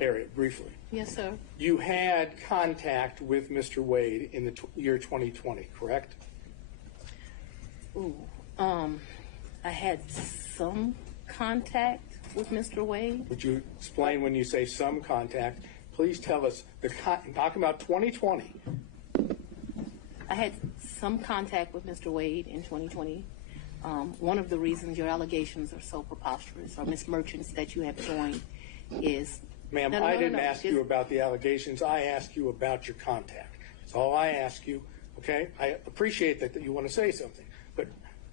area briefly. Yes, sir. You had contact with Mr. Wade in the year 2020, correct? Ooh, I had some contact with Mr. Wade. Would you explain when you say some contact? Please tell us, talking about 2020. I had some contact with Mr. Wade in 2020. One of the reasons your allegations are so preposterous, or Ms. Merchants that you have joined, is... Ma'am, I didn't ask you about the allegations. I asked you about your contact. That's all I ask you, okay? I appreciate that you want to say something, but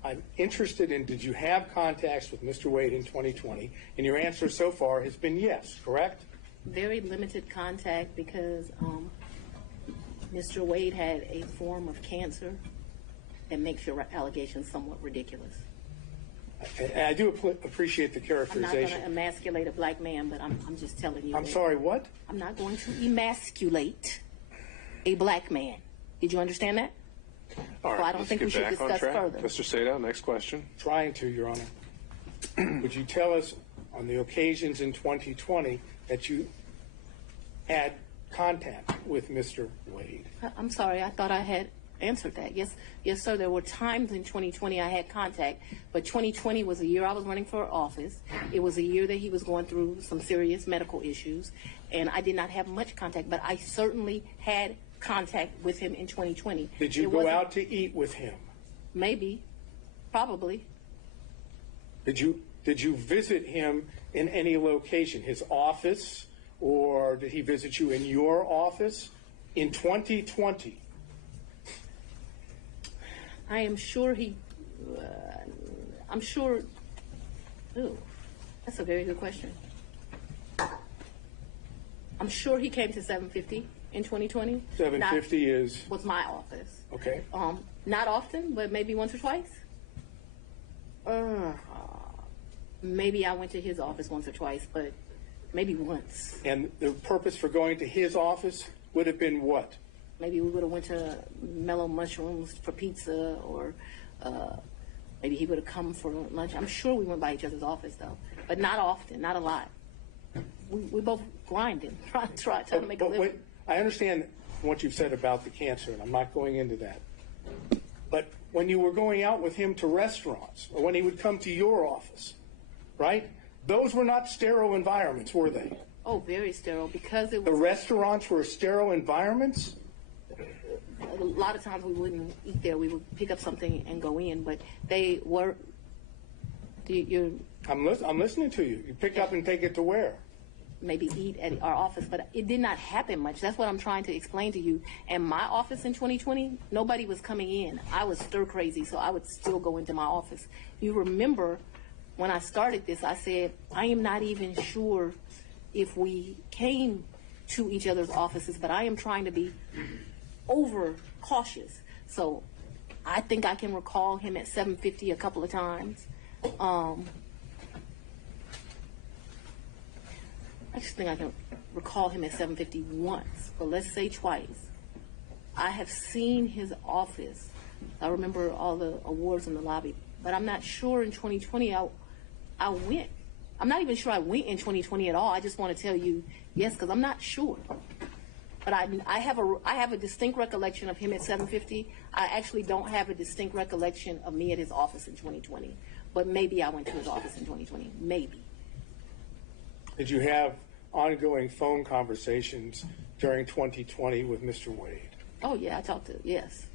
I'm interested in, did you have contacts with Mr. Wade in 2020? And your answer so far has been yes, correct? Very limited contact because Mr. Wade had a form of cancer that makes your allegations somewhat ridiculous. I do appreciate the characterization. I'm not going to emasculate a black man, but I'm just telling you. I'm sorry, what? I'm not going to emasculate a black man. Did you understand that? All right, so I don't think we should discuss further. Mr. Sadow, next question. Trying to, Your Honor. Would you tell us on the occasions in 2020 that you had contact with Mr. Wade? I'm sorry, I thought I had answered that. Yes, sir. There were times in 2020 I had contact, but 2020 was a year I was running for office. It was a year that he was going through some serious medical issues, and I did not have much contact, but I certainly had contact with him in 2020. Did you go out to eat with him? Maybe, probably. Did you visit him in any location, his office, or did he visit you in your office in 2020? I am sure I'm sure, ooh, that's a very good question. I'm sure he came to 750 in 2020. 750 was my office. Okay. Not often, but maybe once or twice. Maybe I went to his office once or twice, but maybe once. And the purpose for going to his office would have been what? Maybe we would have went to Mellow Mushrooms for pizza, or maybe he would have come for lunch. I'm sure we went by each other's office, though, but not often, not a lot. We both grinding, trying to make a living. I understand what you've said about the cancer, and I'm not going into that. But when you were going out with him to restaurants, or when he would come to your office, right? Those were not sterile environments, were they? Oh, very sterile, because it was... The restaurants were sterile environments? A lot of times we wouldn't eat there. We would pick up something and go in, but they were... I'm listening to you. You pick up and take it to where? Maybe eat at our office, but it did not happen much. That's what I'm trying to explain to you. And my office in 2020, nobody was coming in. I was stir crazy, so I would still go into my office. You remember when I started this, I said, I am not even sure if we came to each other's offices, but I am trying to be over cautious. So I think I can recall him at 750 a couple of times. I just think I can recall him at 750 once, but let's say twice. I have seen his office. I remember all the awards in the lobby, but I'm not sure in 2020 I went. I'm not even sure I went in 2020 at all. I just want to tell you yes, because I'm not sure. But I have a distinct recollection of him at 750. I actually don't have a distinct recollection of me at his office in 2020. But maybe I went to his office in 2020. Maybe. Did you have ongoing phone conversations during 2020 with Mr. Wade? Oh, yeah, I talked to, yes.